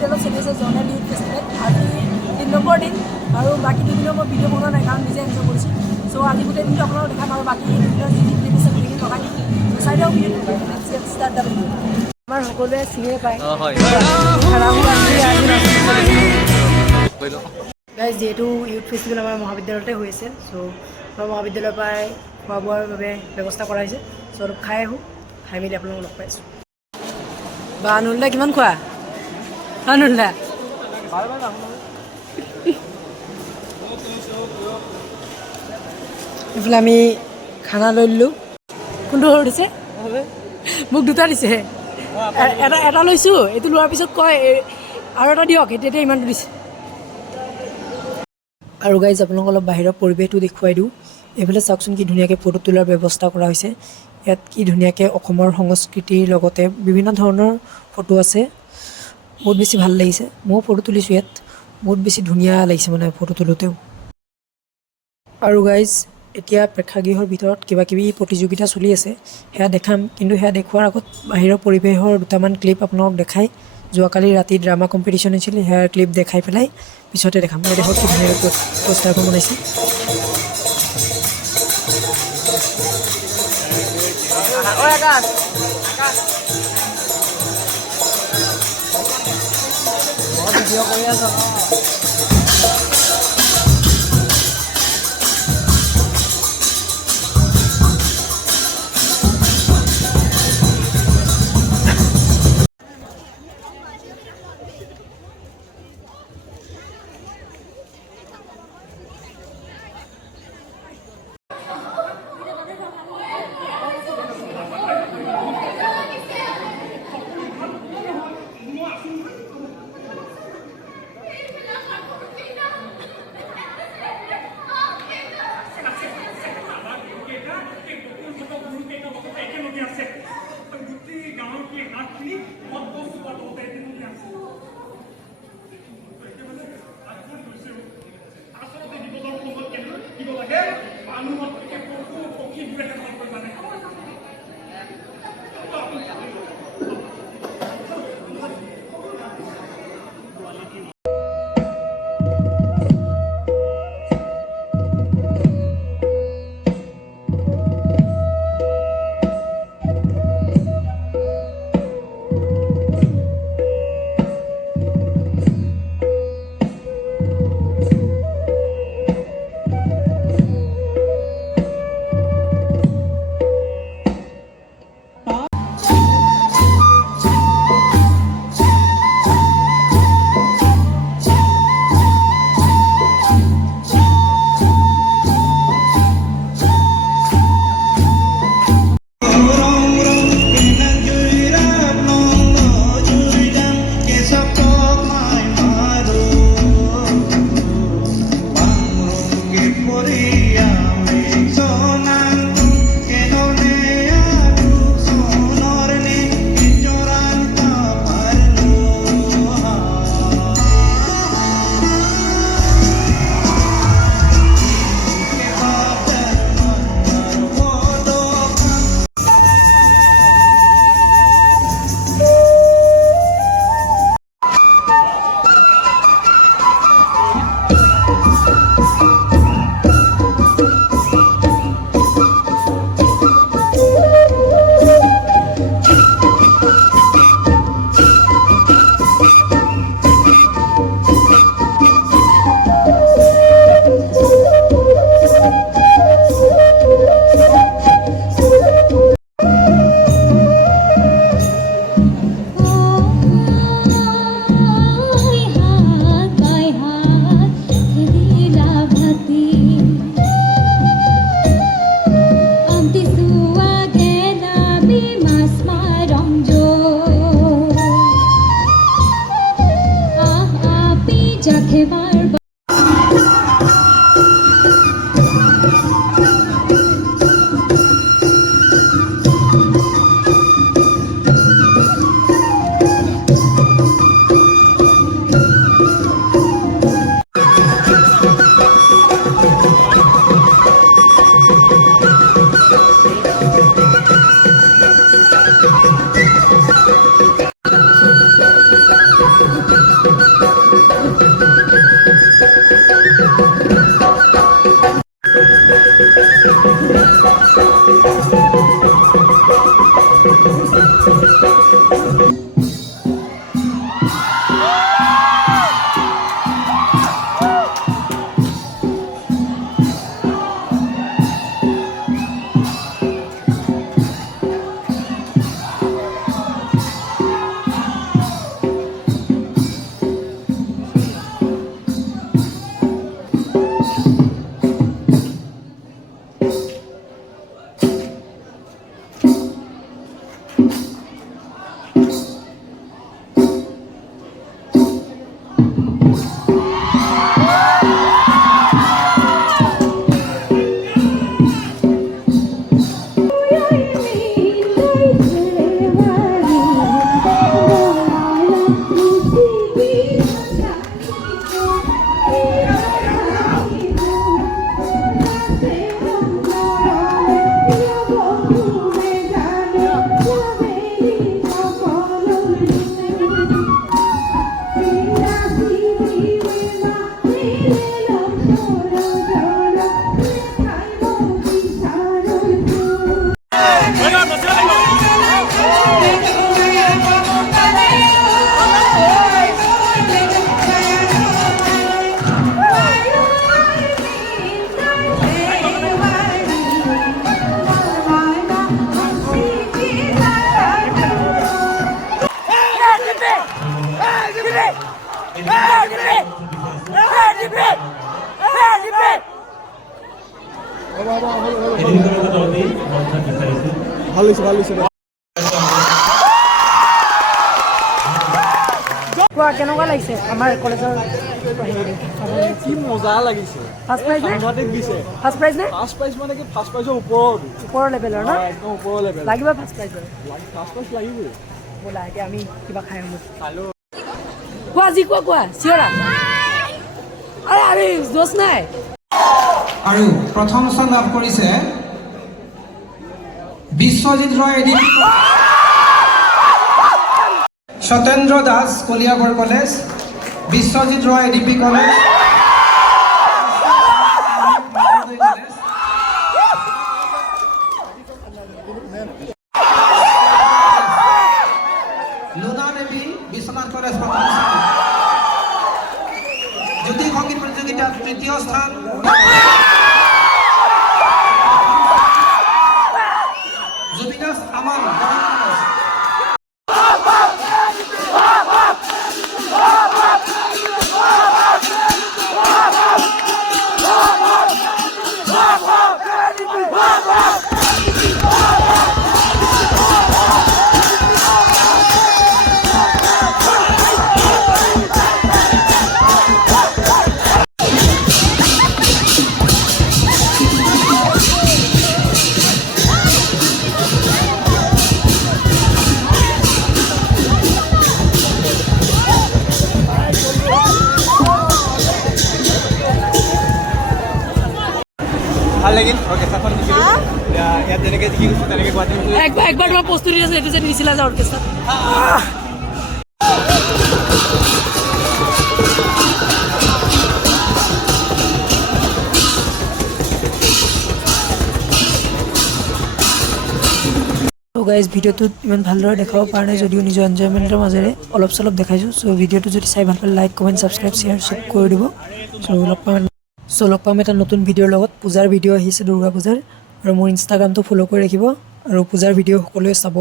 মহাবিদ্যালয়ত চলি আছে জনাল ইউথ ফেষ্টিভেল আজি 3 নম্বৰ দিন আৰু বাকী দুদিনৰ মই ভিডিঅ' বনোৱা নাই কাৰণ নিজে এনজয় কৰিছোঁ চ' আজি গোটেই দিনটো আপোনালোকক দেখাম আৰু বাকী দুদিনৰ যি যি ক্লিপ আছে গোটেইখিনি লগাই দিম চাই দিয়ক ভিডিঅ'টো ষ্টাৰ্ট দা ভিডিঅ' আমাৰ সকলোৱে চিনিয়ে পায় গাইজ যিহেতু ইউথ ফেষ্টিভেল আমাৰ মহাবিদ্যালয়তে হৈ আছে চ' আমাৰ মহাবিদ্যালয়ৰ পৰাই খোৱা বোৱাৰ বাবে ব্যৱস্থা কৰা হৈছে চ' অলপ খাই আহোঁ খাই মেলি আপোনালোকক লগ পাইছোঁ বা নুল্লা কিমান খোৱা নুল্লা এইফালে আমি খানা লৈ ল'লোঁ কোনটো সৰু দিছে মোক দুটা দিছে এটা লৈছোঁ এইটো লোৱাৰ পিছত কয় আৰু এটা দিয়ক এতিয়া ইমানটো দিছে আৰু গাইজ আপোনালোকক অলপ বাহিৰৰ পৰিৱেশটো দেখুৱাই দিওঁ এইফালে চাওকচোন কি ধুনীয়াকৈ ফটো তোলাৰ ব্যৱস্থা কৰা হৈছে ইয়াত কি ধুনীয়াকৈ অসমৰ সংস্কৃতিৰ লগতে বিভিন্ন ধৰণৰ ফটো আছে বহুত বেছি ভাল লাগিছে ময়ো ফটো তুলিছোঁ ইয়াত বহুত বেছি ধুনীয়া লাগিছে মানে ফটো তোলোতেও আৰু গাইজ এতিয়া প্ৰেক্ষাগৃহৰ ভিতৰত কিবা কিবি প্ৰতিযোগিতা চলি আছে সেয়া দেখাম কিন্তু সেয়া দেখুৱাৰ আগত বাহিৰৰ পৰিৱেশৰ দুটামান ক্লিপ আপোনালোকক দেখাই যোৱাকালি ৰাতি ড্ৰামা কম্পিটিশ্যন হৈছিল সেয়াৰ ক্লিপ দেখাই পেলাই পিছতে দেখাম মই দেখোঁ কি ধুনীয়াকৈ পোষ্টাৰখন বনাইছে ভিডিঅ' কৰি আছ কেনেকুৱা লাগিছে আমাৰ কলেজৰ কি মজা লাগিছে ফাৰ্ষ্ট প্ৰাইজ সাংঘাতিক দিছে ফাৰ্ষ্ট প্ৰাইজ নে ফাৰ্ষ্ট প্ৰাইজ মানে কি ফাৰ্ষ্ট প্ৰাইজৰ ওপৰৰ লেভেলৰ ন একদম ওপৰৰ লেভেল লাগিব ফাৰ্ষ্ট প্ৰাইজৰ ফাৰ্ষ্ট প্ৰাইজ লাগিবই ব'লা এতিয়া আমি কিবা খাই আহোঁ কোৱা আজি কোৱা চিঞৰা আৰে জোচ নাই আৰু প্ৰথম স্থান লাভ কৰিছে বিশ্বজিৎ ৰয় এডিপি সত্যেন্দ্ৰ দাস কলিয়াবৰ কলেজ বিশ্বজিৎ ৰয় এডিপি কলেজ লুনা দেৱী বিশ্বনাথ কলেজ প্ৰথম স্থান জ্যোতি সংগীত প্ৰতিযোগিতাত তৃতীয় স্থান জুবিনাছ আমান ভাল লাগিল অৰ্কেষ্ট্ৰাখন দেখিলোঁ ইয়াত যেনেকৈ দেখি গৈছোঁ তেনেকৈ গুৱাহাটী একবাৰ তোমাৰ প্ৰস্তুতি আছে এইটো যে দিছিলা যে অৰ্কেষ্ট্ৰা গাইজ ভিডিঅ'টোত ইমান ভালদৰে দেখাব পৰা নাই যদিও নিজৰ এনজয়মেণ্টৰ মাজেৰে অলপ চলপ দেখাইছোঁ চ' ভিডিঅ'টো যদি চাই ভাল পালে লাইক কমেণ্ট ছাবস্ক্ৰাইব শ্বেয়াৰ চব কৰি দিব চ' লগ পাম এটা নতুন ভিডিঅ'ৰ লগত পূজাৰ ভিডিঅ' আহিছে দুৰ্গা পূজাৰ আৰু মোৰ ইনষ্টাগ্ৰামটো ফ'ল' কৰি ৰাখিব আৰু পূজাৰ ভিডিঅ' সকলোৱে চাব